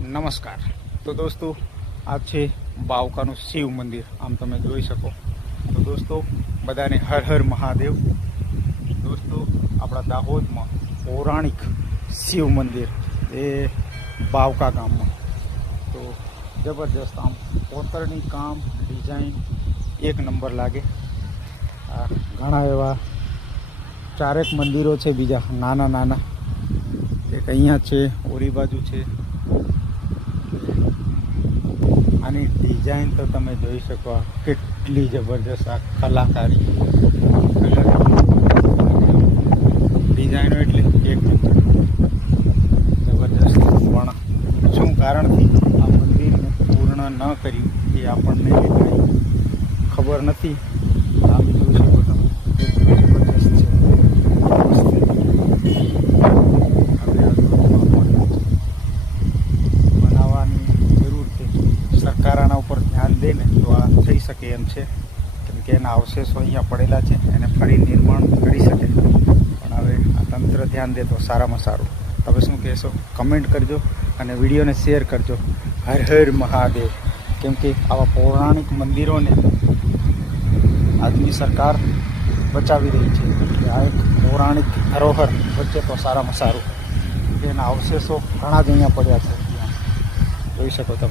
નમસ્કાર. તો દોસ્તો, આ છે બાવકાનું શિવ મંદિર. આમ તમે જોઈ શકો. તો દોસ્તો, બધાને હર હર મહાદેવ. દોસ્તો, આપણા દાહોદમાં પૌરાણિક શિવ મંદિર એ બાવકા ગામમાં. તો જબરજસ્ત આમ કોતરણી કામ, ડિઝાઇન એક નંબર લાગે. આ ઘણા એવા ચારેક મંદિરો છે બીજા નાના નાના. એક અહીંયા છે, ઓરી બાજુ છે. આની ડિઝાઇન તો તમે જોઈ શકો, કેટલી જબરજસ્ત આ કલાકારી. ડિઝાઇનો એટલે એક નંબર જબરજસ્ત. પણ શું કારણથી આ મંદિરને પૂર્ણ ન કર્યું એ આપણને કાંઈ ખબર નથી. આમ જોઈ શકો તમે, કેટલું જબરજસ્ત છે. બનાવવાની જરૂર છે. સરકાર આના ઉપર ધ્યાન દે ને તો આ થઈ શકે એમ છે, કેમ કે એના અવશેષો અહીંયા પડેલા છે, એને ફરી નિર્માણ કરી શકે. પણ હવે આ તંત્ર ધ્યાન દે તો સારામાં સારું. તમે શું કહેશો? કમેન્ટ કરજો અને વિડીયોને શેર કરજો. હર હર મહાદેવ. કેમ કે આવા પૌરાણિક મંદિરોને આજની સરકાર બચાવી રહી છે. એટલે આ એક પૌરાણિક ધરોહર વચ્ચે તો સારામાં સારું. એના અવશેષો ઘણા જ અહીંયા પડ્યા છે. જોઈ શકો તમે.